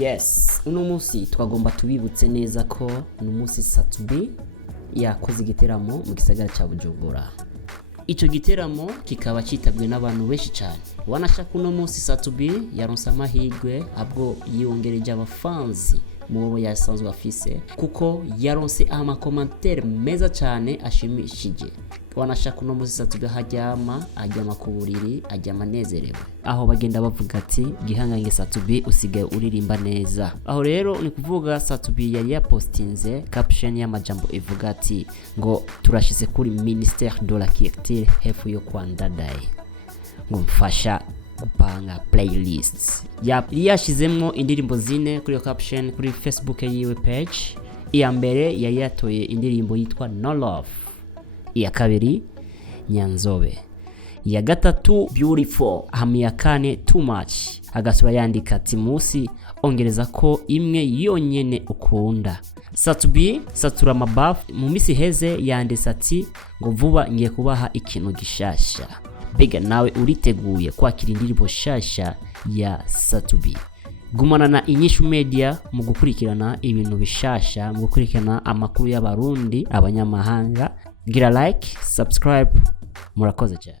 Yes, uno munsi twagomba tubibutse neza ko uno munsi Satubi yakoze igiteramo mu gisagara ca Bujumbura. Ico giteramo kikaba citabwe n'abantu benshi cyane. Wanashaka uno munsi Satubi yaronse amahirwe abwo yiyongereje abafanzi mubo yasanzwe afise kuko yaronse amakomantere meza cyane ashimishije. Wanashaka uno munsi Satubi hajyama ku buriri ajyama nezerewe, aho bagenda bavuga ati gihangange Satubi usigaye uririmba neza. Aho rero ni kuvuga Satubi yari yapostinze caption y'amajambo ivuga ati ngo turashize kuri Ministère de la Culture hefu yo kwa Ndadaye ngo mfasha gupanga playlists. Yashizemmo indirimbo zine kuri yo caption kuri Facebook yiwe page. Iya mbere yari yatoye indirimbo yitwa No Love, iya kabiri Nyanzobe, iya gatatu Beautiful, ya kane Too Much. Agasura yandika ati musi ongereza ko imwe yonyene ukunda. Satubi satura mabafu mu misi heze yanditse ati ngo vuba ngiye kubaha ikintu gishasha. Bega nawe uriteguye kwakira indirimbo shasha ya Satubi. Gumana na Inyishu Media mu gukurikirana ibintu bishasha, mu gukurikirana amakuru y'abarundi abanyamahanga. Gira like, subscribe, murakoze cyane.